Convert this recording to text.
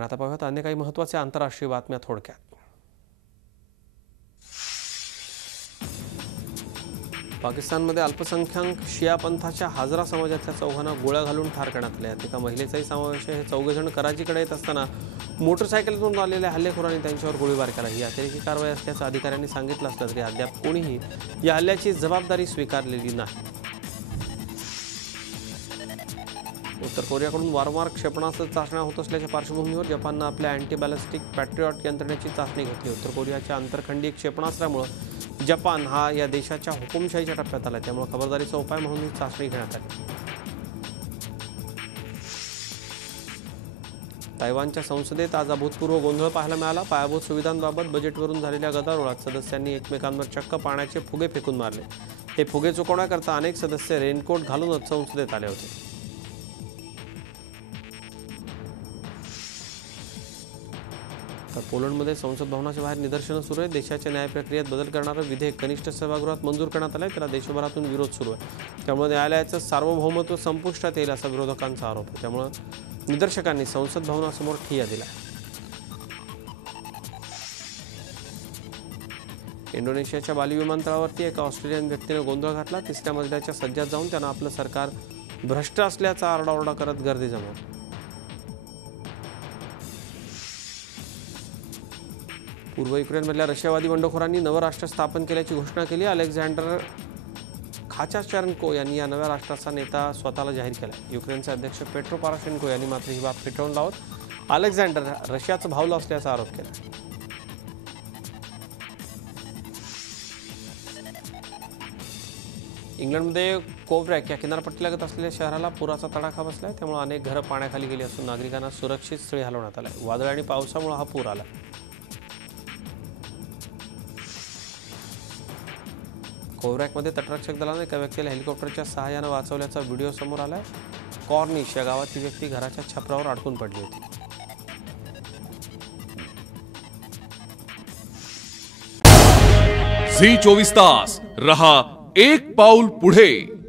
आणि आता पाहूयात अन्य काही महत्त्वाच्या आंतरराष्ट्रीय बातम्या थोडक्यात। पाकिस्तानमध्ये अल्पसंख्याक शिया पंथाच्या हाजरा समाजाच्या चौघांना गोळ्या घालून ठार करण्यात आले। एका महिलेचाही समावेश आहे। हे चौघेजण कराचीकडे येत असताना मोटरसायकलवरून आलेल्या हल्लेखोरांनी त्यांच्यावर गोळीबार केला। ही अतिरेकी कारवाई असल्याचं अधिकाऱ्यांनी सांगितलं असलं तरी अद्याप कोणीही या हल्ल्याची जबाबदारी स्वीकारलेली नाही। उत्तर कोरियाकडून वारंवार क्षेपणास्त्र चाचण्या होत असल्याच्या पार्श्वभूमीवर जपाननं आपल्या अँटी बॅलिस्टिक पॅट्रियॉट यंत्रणेची चाचणी घेतली। उत्तर कोरियाच्या आंतरखंडीय क्षेपणास्त्रामुळे जपान हा या देशाच्या हुकुमशाहीच्या टप्प्यात आला, त्यामुळे खबरदारीचा उपाय म्हणून ही चाचणी घेण्यात आली। तैवानच्या संसदेत आज अभूतपूर्व गोंधळ पाहायला मिळाला। पायाभूत सुविधांबाबत बजेटवरून झालेल्या गदारोळात सदस्यांनी एकमेकांवर चक्क पाण्याचे फुगे फेकून मारले। हे फुगे चुकवण्याकरता अनेक सदस्य रेनकोट घालूनच संसदेत आले होते। तर पोलंडमध्ये संसद भवनाच्या बाहेर निदर्शनं सुरू आहेत। देशाच्या न्याय प्रक्रियेत बदल करणारं विधेयक कनिष्ठ सभागृहात मंजूर करण्यात आलंय, त्याला देशभरातून विरोध सुरू आहे। त्यामुळे न्यायालयाचं सार्वभौमत्व संपुष्टात येईल असा विरोधकांचा आरोप आहे। त्यामुळे निदर्शकांनी संसद भवनासमोर ठिय्या दिला। इंडोनेशियाच्या बाली विमानतळावरती एका ऑस्ट्रेलियन व्यक्तीने गोंधळ घातला। तिसऱ्या मजल्याच्या सज्जात जाऊन त्यानं आपलं सरकार भ्रष्ट असल्याचा आरडाओरडा करत गर्दी जमवली। पूर्व युक्रेनमधल्या रशियावादी बंडखोरांनी नवं राष्ट्र स्थापन केल्याची घोषणा केली। अलेक्झांडर खाचाचेन्को यांनी या नव्या राष्ट्राचा नेता स्वतःला जाहीर केला। युक्रेनचे अध्यक्ष पेट्रो पोरोशेन्को यांनी मात्र ही बाब फेटाळून लावत अलेक्झांडर रशियाचं भावलं असल्याचा आरोप केला। इंग्लंडमध्ये कोव्हरॅक या किनारपट्टीलगत असलेल्या शहराला पुराचा तडाखा बसलाय, त्यामुळे अनेक घरं पाण्याखाली गेली असून नागरिकांना सुरक्षित स्थळी हलवण्यात आलंय। वादळ आणि पावसामुळे हा पूर आला। कोव्हरॅकमध्ये तटरक्षक दलाने एका व्यक्तीला हेलिकॉप्टरच्या सहाय्यानं वाचवल्याचा व्हिडिओ समोर आलाय। कॉर्निश या गावाची व्यक्ती घराच्या छपरावर अडकून पडली होती। झी 24 तास रहा एक पाऊल पुढे।